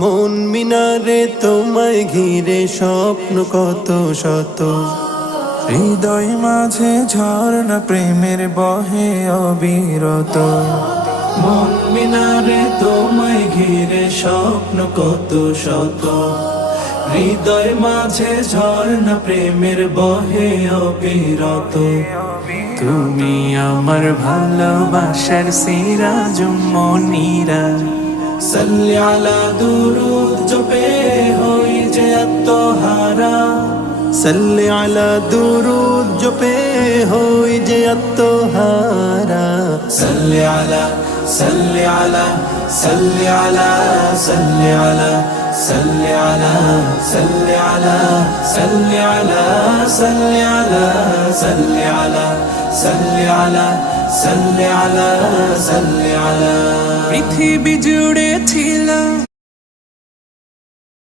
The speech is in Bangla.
মন মিনারে তোমায় ঘিরে স্বপ্ন কত শত, হৃদয় মাঝে ঝর্ণা প্রেমের বহে অবিরত। মন মিনারে তোমায় ঘিরে স্বপ্ন কত শত, হৃদয় মাঝে ঝর্ণা প্রেমের বহে অবিরত। তুমি আমার ভালোবাসার সিরাজ মনিরা, সাল্লি আলা দুরুদ জপে হই যে আত্মহারা, সাল্লি আলা দুরুদ জপে হই যে আত্মহারা। সাল্লি আলা সাল্লি আলা সাল্লি আলা সাল্লি আলা সাল্লি আলা সাল্লি আলা সাল্লি আলা সাল্লি আলা সাল্লি আলা সাল্লি আলা সাল্লি আলা সাল্লি আলা। পৃথিবী জুড়ে ছিল